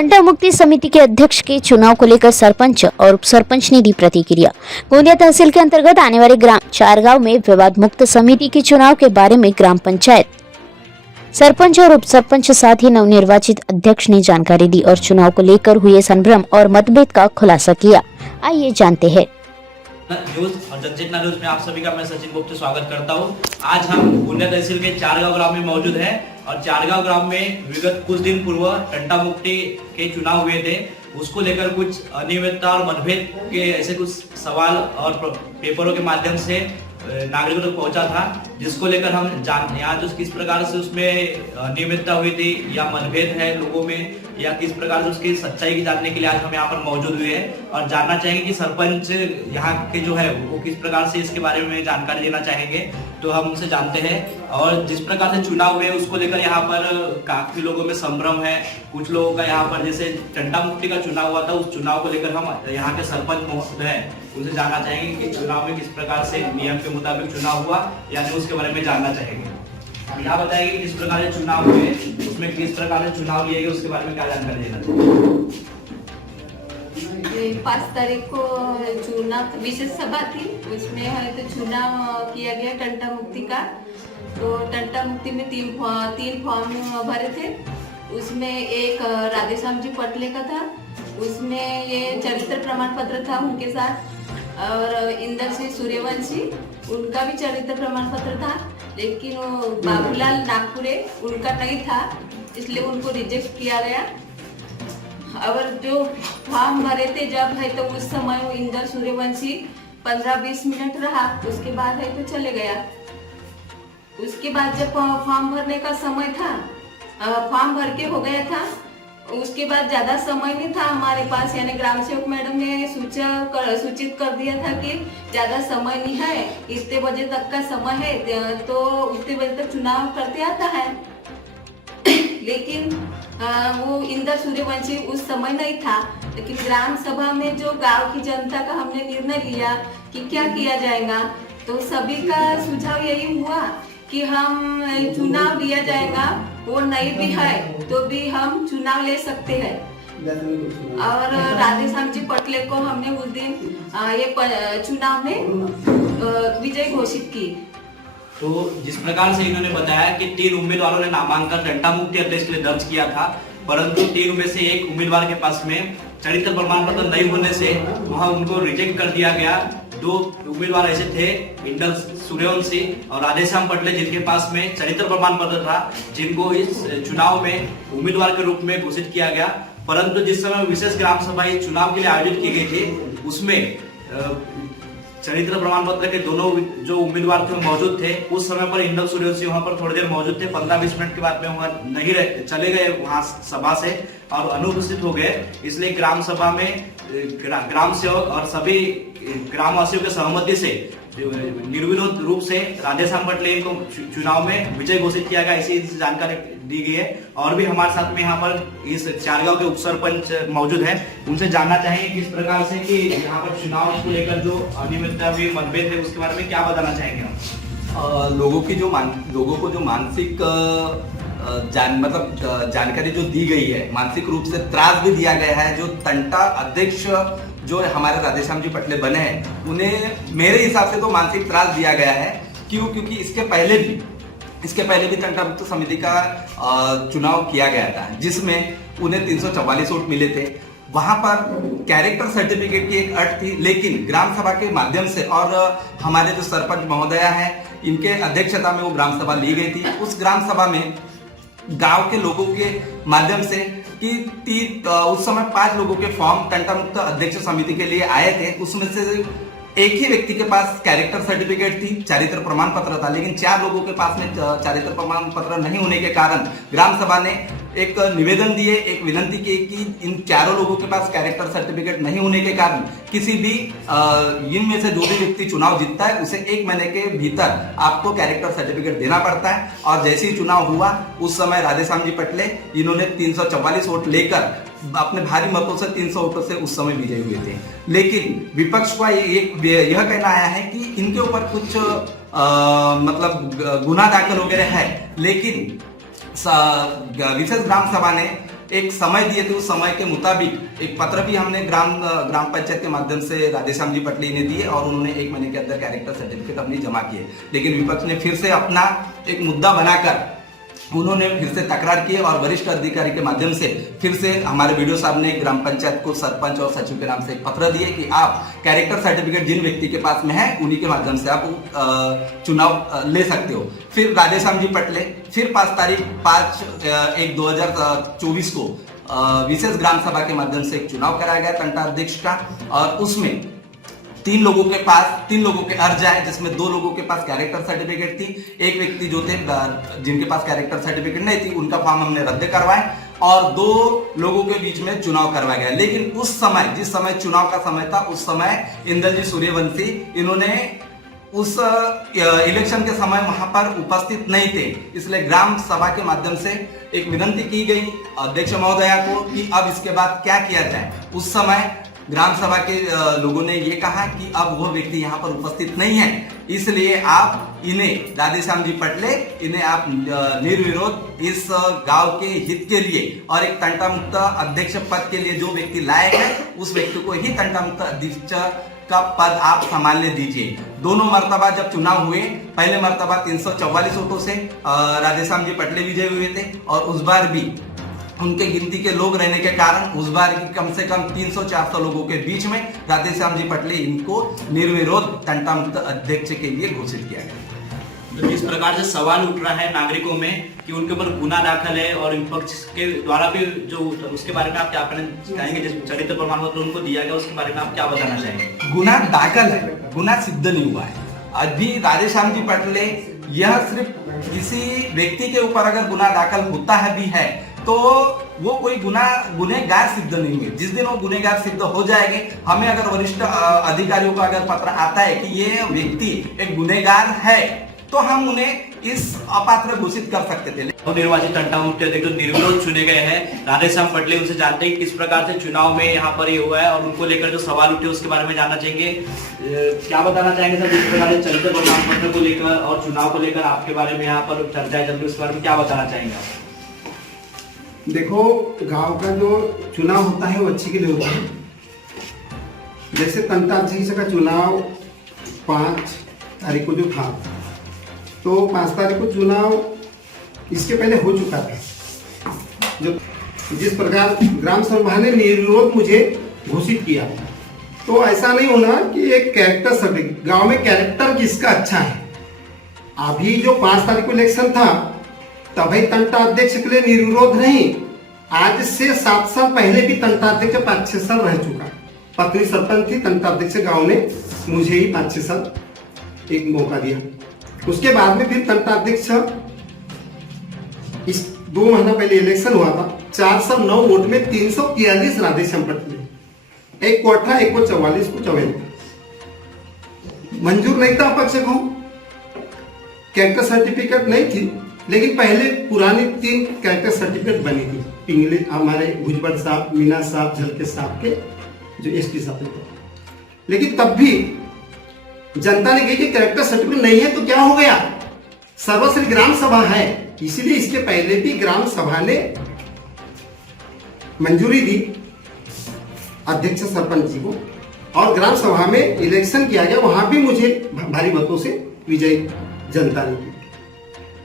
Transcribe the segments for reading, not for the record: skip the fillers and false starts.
टंटा मुक्ति समिति के अध्यक्ष के चुनाव को लेकर सरपंच और उप सरपंच ने दी प्रतिक्रिया। गोंदिया तहसील के अंतर्गत आने वाले ग्राम चारगांव में विवाद मुक्त समिति के चुनाव के बारे में ग्राम पंचायत सरपंच और उप सरपंच साथ ही नवनिर्वाचित अध्यक्ष ने जानकारी दी और चुनाव को लेकर हुए संभ्रम और मतभेद का खुलासा किया। आइए जानते हैं। न्यूज और जनचेतना न्यूज में आप सभी का मैं सचिन गुप्ता स्वागत करता हूं। आज हम गोंदिया तहसील के चारगांव ग्राम में मौजूद हैं और चारगांव ग्राम में विगत कुछ दिन पूर्व टंटा मुक्ति के चुनाव हुए थे। उसको लेकर कुछ अनियमितता और मतभेद के ऐसे कुछ सवाल और पेपरों के माध्यम से नागरिकों तक पहुंचा था, जिसको लेकर हम यहाँ जो किस प्रकार से उसमें अनियमितता हुई थी या मतभेद है लोगों में या किस प्रकार से उसकी सच्चाई की जानने के लिए आज हम यहाँ पर मौजूद हुए हैं और जानना चाहेंगे कि सरपंच यहाँ के जो है वो किस प्रकार से इसके बारे में जानकारी लेना चाहेंगे। तो हम उनसे जानते हैं और जिस प्रकार से चुनाव हुए उसको लेकर यहाँ पर काफी लोगों में संभ्रम है। कुछ लोगों का यहाँ पर जैसे टंटा मुक्ति का चुनाव हुआ था, उस चुनाव को लेकर हम यहाँ के सरपंच महोदय उनसे जानना चाहेंगे कि चुनाव में किस प्रकार से नियम के मुताबिक चुनाव हुआ या नहीं, उसके बारे में जानना चाहेंगे। क्या बताएंगे किस प्रकार से चुनाव हुए, उसमें किस प्रकार से चुनाव लिए गए, उसके बारे में क्या जानकारी देना चाहिए। 5 तारीख को चुनाव विशेष सभा थी, उसमें है तो चुनाव किया गया टंटा मुक्ति का। तो टंटा मुक्ति में तीन फॉर्म भरे थे। उसमें एक राधेश्याम जी पटले का था, उसमें ये चरित्र प्रमाण पत्र था उनके साथ, और इंदर सिंह सूर्यवंशी उनका भी चरित्र प्रमाण पत्र था, लेकिन वो बाबूलाल नागपुरे उनका नहीं था, इसलिए उनको रिजेक्ट किया गया। और जो फॉर्म भरे थे जब है तो उस समय वो इंदर सूर्यवंशी 15-20 मिनट रहा, उसके बाद है तो चले गया। उसके बाद जब फॉर्म भरने का समय था, फॉर्म भर के हो गया था, उसके बाद ज्यादा समय नहीं था हमारे पास, यानी ग्राम सेवक मैडम ने सूचित कर दिया था कि ज्यादा समय नहीं है, इतने बजे तक का समय है, तो उतने बजे तक चुनाव करते आता है। लेकिन वो इंदर सूर्यवंशी उस समय नहीं था। लेकिन ग्राम सभा में जो गांव की जनता का हमने निर्णय लिया कि क्या किया जाएगा, तो सभी का सुझाव यही हुआ कि हम चुनाव लिया जाएगा, वो नहीं भी है तो भी हम चुनाव ले सकते हैं। और राधेश्याम जी पटले को हमने उस दिन ये चुनाव में विजय घोषित की। तो जिस प्रकार से इन्होंने बताया कि 3 उम्मीदवारों ने नामांकन टंटा मुक्ति अध्यक्ष के लिए दर्ज किया था, परंतु 3 में से एक उम्मीदवार के पास में चरित्र प्रमाण पत्र नहीं होने से वहां उनको रिजेक्ट कर दिया गया। 2 उम्मीदवार ऐसे थे, इंदर सूर्यवंशी और राधेश्याम पटले, जिनके पास में चरित्र प्रमाण पत्र था, जिनको इस चुनाव में उम्मीदवार के रूप में घोषित किया गया। परंतु जिस समय विशेष ग्राम सभा इस चुनाव के लिए आयोजित की गई थी, उसमें चरित्र प्रमाण पत्र के दोनों जो उम्मीदवार थे मौजूद थे। उस समय पर इंदर सूर्यवंशी वहां पर थोड़ी देर मौजूद थे, 15-20 मिनट के बाद में वहां नहीं रहे, चले गए वहां सभा से और अनुपस्थित हो गए। इसलिए ग्राम सभा में ग्राम सेवक और सभी ग्रामवासियों के सहमति से निर्विरोध रूप से राधेश्याम पटले को चुनाव में विजय घोषित किया गया, ऐसी जानकारी दी गई है। और भी हमारे साथ में यहाँ पर इस चारगांव के उप सरपंच मौजूद हैं, उनसे जानना चाहेंगे किस प्रकार से कि यहाँ पर चुनाव को लेकर जो अनियमितता हुई, मतभेद है, उसके बारे में क्या बताना चाहेंगे हम। लोगों को जो मानसिक जानकारी जो दी गई है, मानसिक रूप से त्रास भी दिया गया है। जो टंटा अध्यक्ष जो हमारे राधेश्याम जी पटले बने हैं, उन्हें मेरे हिसाब से तो मानसिक त्रास दिया गया है। क्योंकि इसके पहले भी टंटा मुक्त समिति का चुनाव किया गया था, जिसमें उन्हें 344 वोट मिले थे। वहां पर कैरेक्टर सर्टिफिकेट की एक अट थी, लेकिन ग्राम सभा के माध्यम से और हमारे जो सरपंच महोदया हैं, इनके अध्यक्षता में वो ग्राम सभा ली गई थी। उस ग्राम सभा में गांव के लोगों के माध्यम से कि उस समय 5 लोगों के फॉर्म टंटा मुक्त अध्यक्ष समिति के लिए आए थे। उसमें से एक ही व्यक्ति के पास कैरेक्टर सर्टिफिकेट थी, चारित्र प्रमाण पत्र था, लेकिन 4 लोगों के पास में चारित्र प्रमाण पत्र नहीं होने के कारण ग्राम सभा ने एक निवेदन दिए, एक विनती की कि इन 4 लोगों के पास कैरेक्टर सर्टिफिकेट नहीं होने के कारण किसी भी इनमें से जो भी व्यक्ति चुनाव जीतता है उसे 1 महीने के भीतर आपको कैरेक्टर सर्टिफिकेट देना पड़ता है। और जैसे ही चुनाव हुआ, उस समय राधेश्याम जी पटले इन्होंने 344 वोट लेकर अपने भारी मतों से 300 वोटों से उस समय विजयी हुए थे। लेकिन विपक्ष का यह कहना आया है कि इनके ऊपर कुछ मतलब गुना दाखिल वगैरह है, लेकिन विशेष ग्राम सभा ने एक समय दिए थे, उस समय के मुताबिक एक पत्र भी हमने ग्राम पंचायत के माध्यम से राधेश्याम जी पटले ने दिए और उन्होंने 1 महीने के अंदर कैरेक्टर सर्टिफिकेट अपनी जमा किए। लेकिन विपक्ष ने फिर से अपना एक मुद्दा बनाकर उन्होंने फिर से तकरार की और वरिष्ठ अधिकारी के माध्यम से फिर से हमारे वीडियो साहब ने ग्राम पंचायत को सरपंच और सचिव के नाम से एक पत्र दिए कि आप कैरेक्टर सर्टिफिकेट जिन व्यक्ति के पास में है उन्हीं के माध्यम से आप चुनाव ले सकते हो। फिर राधेश्याम जी पटले फिर 5/1/2024 को विशेष ग्राम सभा के माध्यम से एक चुनाव कराया गया तंटा अध्यक्ष का, और उसमें 3 लोगों के अर्ज आए, जिसमें 2 लोगों के पास कैरेक्टर सर्टिफिकेट थी। एक व्यक्ति जो थे जिनके पास कैरेक्टर सर्टिफिकेट नहीं थी उनका फॉर्म हमने रद्द करवाए और 2 लोगों के बीच में चुनाव करवाया गया। लेकिन उस समय जिस समय चुनाव का समय था उस समय इंद्रजीत सूर्यवंशी इन्होंने उस इलेक्शन के समय वहां पर उपस्थित नहीं थे, इसलिए ग्राम सभा के माध्यम से एक विनती की गई अध्यक्ष महोदया को कि अब इसके बाद क्या किया जाए। उस समय ग्राम सभा के लोगों ने ये कहा कि अब वो व्यक्ति यहाँ पर उपस्थित नहीं है, इसलिए आप इन्हें राधेश्याम जी पटले इन्हें आप निर्विरोध इस गांव के हित के लिए और एक तंटा मुक्त अध्यक्ष पद के लिए जो व्यक्ति लायक है उस व्यक्ति को ही तंटा मुक्त अध्यक्ष का पद आप संभालने दीजिए। दोनों मर्तबा जब चुनाव हुए, पहले मर्तबा 344 वोटों से राधेश्याम जी पटले विजय हुए थे और उस बार भी उनके गिनती के लोग रहने के कारण उस बार की कम से कम 300-400 लोगों के बीच में राधेश्याम जी पटले इनको निर्विरोध तंटा मुक्त अध्यक्ष के लिए घोषित किया गया। तो जिस प्रकार से सवाल उठ रहा है नागरिकों में कि उनके ऊपर गुना दाखिल है और विपक्ष के द्वारा भी जो उसके बारे में आप क्या कहना चाहेंगे, जिस चरित्र प्रमाण पत्र उनको दिया गया उसके बारे में आप क्या बताना चाहेंगे? गुना दाखिल है, गुना सिद्ध नहीं हुआ है अभी। राधेश्याम जी पटले यह सिर्फ किसी व्यक्ति के ऊपर अगर गुना दाखिल होता है भी है तो वो कोई गुनहगार सिद्ध नहीं हुए। जिस दिन वो गुनहगार सिद्ध हो जाएंगे, हमें अगर वरिष्ठ अधिकारियों का अगर पत्र आता है कि ये व्यक्ति एक गुनहगार है तो हम उन्हें इस अपात्र घोषित कर सकते थे। निर्वाचित तंटा मुक्त अध्यक्ष जो निर्विरोध चुने गए हैं राधेश्याम पटले, उनसे जानते हैं किस प्रकार से चुनाव में यहाँ पर ये हुआ है और उनको लेकर जो सवाल उठे उसके बारे में जानना चाहेंगे। क्या बताना चाहेंगे सर, जिस प्रकार से चरित्र प्रमाण पत्र को लेकर और चुनाव को लेकर आपके बारे में यहाँ पर चर्चाएं चल रही है, उसके बारे में क्या बताना चाहेंगे आप? देखो, गांव का जो चुनाव होता है वो अच्छे के लिए होता है। जैसे तंटा अध्यक्ष का चुनाव 5 तारीख को जो था, तो 5 तारीख को चुनाव इसके पहले हो चुका था। जो जिस प्रकार ग्राम सभा ने निर्विरोध मुझे घोषित किया, तो ऐसा नहीं होना कि एक कैरेक्टर सर्टिफिकेट, गांव में कैरेक्टर किसका अच्छा है। अभी जो 5 तारीख को इलेक्शन था तभी तंटा अध्यक्ष के लिए निर्विरोध नहीं, आज से 7 साल पहले भी तंटा अध्यक्ष 5-6 साल रह चुका। पत्नी सरपंच थी, तंटा अध्यक्ष गांव ने मुझे ही 5-6 साल एक मौका दिया। उसके बाद में फिर तंटा अध्यक्ष इस 2 महीना पहले इलेक्शन हुआ था, 409 वोट में 343 राधेश्याम पटले, एक को 18, एक को 44 को 54 मंजूर नहीं था अपक्ष को, कैरेक्टर सर्टिफिकेट नहीं थी। लेकिन पहले पुरानी 3 कैरेक्टर सर्टिफिकेट बनी थी, पिंगले हमारे भुजबल साहब, मीना साहब, झलके साहब के जो एसपी साहब थे। लेकिन तब भी जनता ने कही कि कैरेक्टर सर्टिफिकेट नहीं है तो क्या हो गया, सर्वश्री ग्राम सभा है, इसीलिए इसके पहले भी ग्राम सभा ने मंजूरी दी अध्यक्ष सरपंच जी को और ग्राम सभा में इलेक्शन किया गया, वहां भी मुझे भारी मतों से विजय जनता ने की।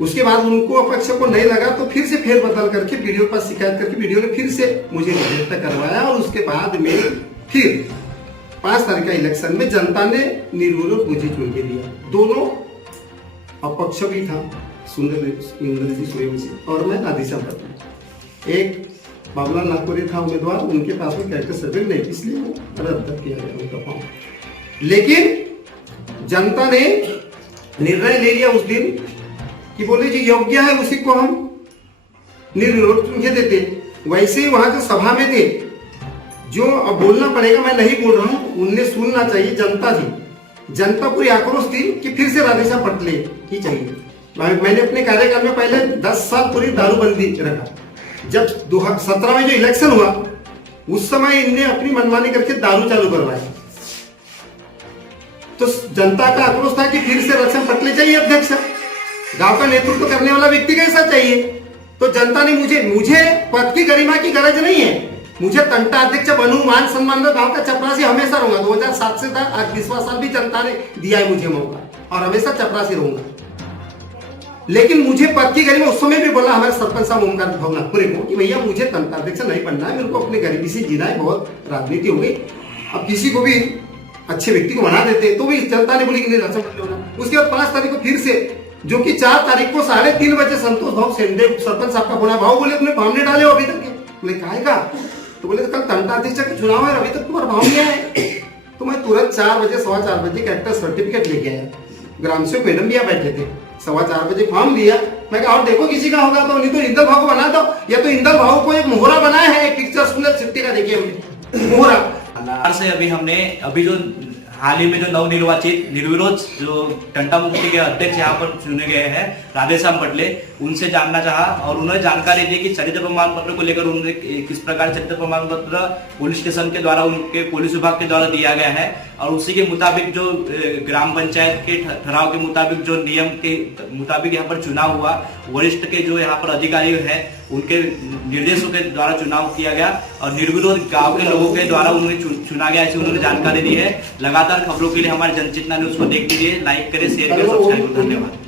उसके बाद उनको अपक्ष को नहीं लगा तो फिर से फेरबदल करके वीडियो पर शिकायत करके वीडियो ने फिर से मुझे नियुक्त करवाया और उसके बाद में फिर 5 तारीख का इलेक्शन में जनता ने निर्विरोध मुझे चुन के दिया। दोनों अपक्ष भी था, इंद्रजीत सूर्यवंशी और मैं राधेश्याम पटले। एक बाबूलाल नागपुरे था उम्मीदवार, उनके पास में कैरेक्टर सर्टिफिकेट नहीं, इसलिए वो रद्द किया गया उनका फॉर्म। लेकिन जनता ने निर्णय ले लिया उस दिन कि बोले जी योग्य है उसी को हम निर्विरोध चुन के देते। वैसे ही वहां जो सभा में थे, जो अब बोलना पड़ेगा, मैं नहीं बोल रहा हूं, उनने सुनना चाहिए, जनता थी, जनता पूरी आक्रोश थी कि फिर से राधेश्याम पटले ही चाहिए। मैंने अपने कार्यकाल में पहले 10 साल पूरी दारूबंदी रखा। जब 2017 में जो इलेक्शन हुआ उस समय इनने अपनी मनमानी करके दारू चालू करवाया, तो जनता का आक्रोश था कि फिर से राधेश्याम पटले चाहिए अध्यक्ष। गांव का नेतृत्व करने वाला व्यक्ति कैसा चाहिए, तो जनता ने मुझे पद की गरिमा की गरज नहीं है। मुझे तंटा अध्यक्ष बनूं, मान सम्मान गांव का चपरासी हमेशा रहूंगा। 2007 से तक आज 20वां साल भी जनता ने दिया है मुझे मौका और हमेशा चपरासी रहूंगा। लेकिन मुझे पद की गरिमा, उस समय भी बोला हमारे सरपंच साहब ओमकार भवनाथपुरे को कि भैया मुझे तंटा अध्यक्ष नहीं बनना है, मेरे को अपने गरीबी से जीना है, बहुत राजनीति हो गई, अब किसी को भी अच्छे व्यक्ति को बना देते। तो भी जनता ने बोली कि नहीं राजनीति होना। उसके बाद 5 तारीख को फिर से, जो कि 4 तारीख को 3:30 बजे संतोष भाव सेंडे सरपंच साहब का फोन आया, भाव बोले तुमने फॉर्म नहीं डाले हो अभी तक? बोले काहेगा? तो बोले कल तंटा अध्यक्ष का चुनाव है, अभी तक तुम्हारा भाव नहीं आया। तो मैं तुरंत 4 बजे 4:15 बजे कैरेक्टर सर्टिफिकेट लेके आया। ग्राम सेवक मैडम भी यहाँ बैठे थे, 4:15 बजे फॉर्म लिया। मैं कहा और देखो किसी का होगा तो, नहीं तो इंदल भाव को बना दो, या तो इंदल भाव को एक मोहरा बनाया है, एक पिक्चर सुंदर चिट्ठी का देखिए हमने मोहरा से अभी जो हाल ही में जो नवनिर्वाचित निर्विरोध जो टंटा मुक्ति के अध्यक्ष यहाँ पर चुने गए हैं राधेश्याम पटले, उनसे जानना चाहा और उन्होंने जानकारी दी कि चरित्र प्रमाण पत्र को लेकर उन्होंने किस प्रकार चरित्र प्रमाण पत्र पुलिस स्टेशन के द्वारा, उनके पुलिस विभाग के द्वारा दिया गया है और उसी के मुताबिक जो ग्राम पंचायत के ठहराव के मुताबिक जो नियम के मुताबिक यहाँ पर चुनाव हुआ, वरिष्ठ के जो यहाँ पर अधिकारी है उनके निर्देशों के द्वारा चुनाव किया गया और निर्विरोध गांव के लोगों के द्वारा उन्हें चुना गया, ऐसी उन्होंने जानकारी दी है। लगातार खबरों के लिए हमारे जनचेतना न्यूज को देखते रहिए, लाइक करें, शेयर करें, सब्सक्राइब करें। धन्यवाद।